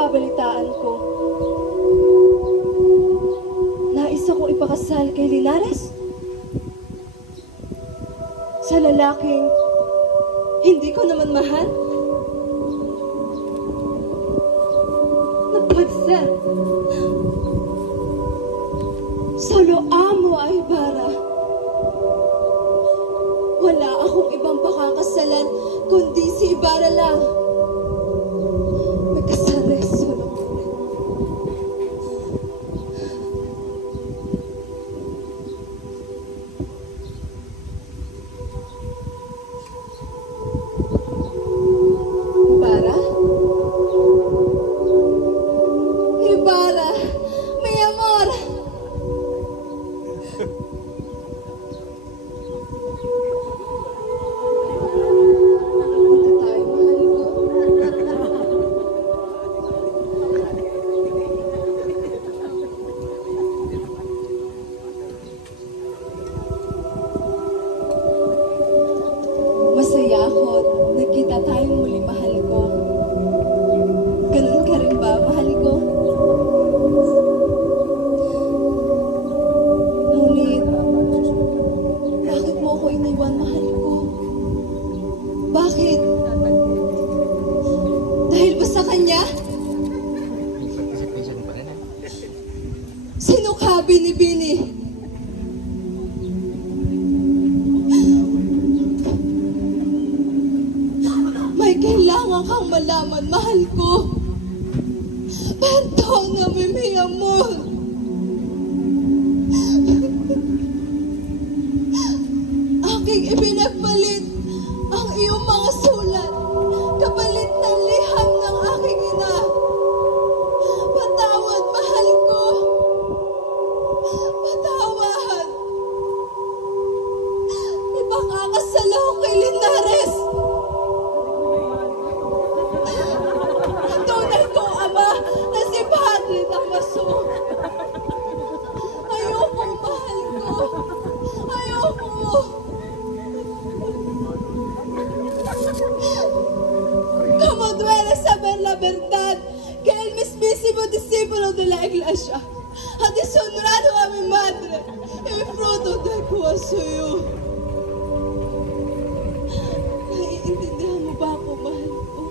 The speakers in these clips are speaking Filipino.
nababalitaan ko. Nais akong ipakasal kay Linares. Sa lalaking hindi ko naman mahal. Nagpagsa. Solo amo ay bara. Wala akong ibang pakakasalan kundi si Ibarra lang. Magkasal solo. Ibarra? Ibarra, mi amor. Masaya ako at nagkita tayong muli, mahal ko. Ganun ka rin ba, mahal ko? Ngunit, bakit mo ako iniwan, mahal ko? Bakit? Dahil ba sa kanya? Sino ka, Bini-Bini? May kailangan kang malaman, mahal ko. Perdóname, mi amor. Aking ipinagpalit ang iyong mga sulat, kapalit ng liham ng aking ina. Patawad, mahal ko. Patawad. Ipakakasal ako kay Linares. Tunay kong ama na si Padre Damaso. Ayoko, mahal ko. Ayoko. Como duele saber la verdad que el mismísimo discípulo de la iglesia ha deshonrado a mi madre y mi fruto del cual soy yo. Naiintindihan mo ba ako, mahal ko?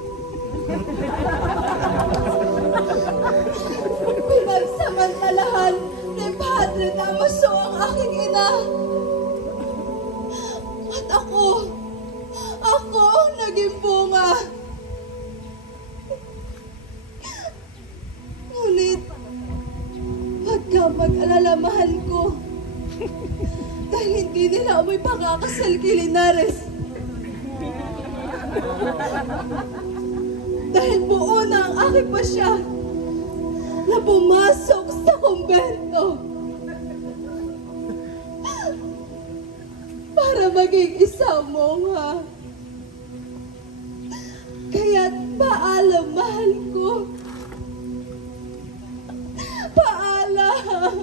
Pinagsamantalahan ni Padre Damaso ang aking ina. At ako ang naging bunga. Ngunit, wag ka mag-alala, mahal ko. Dahil hindi nila amoy pakakasal kay Linares. Dahil buo na ang aking pasya na pumasok sa kumbento para maging isang mongha. na mahal ko. Paalam.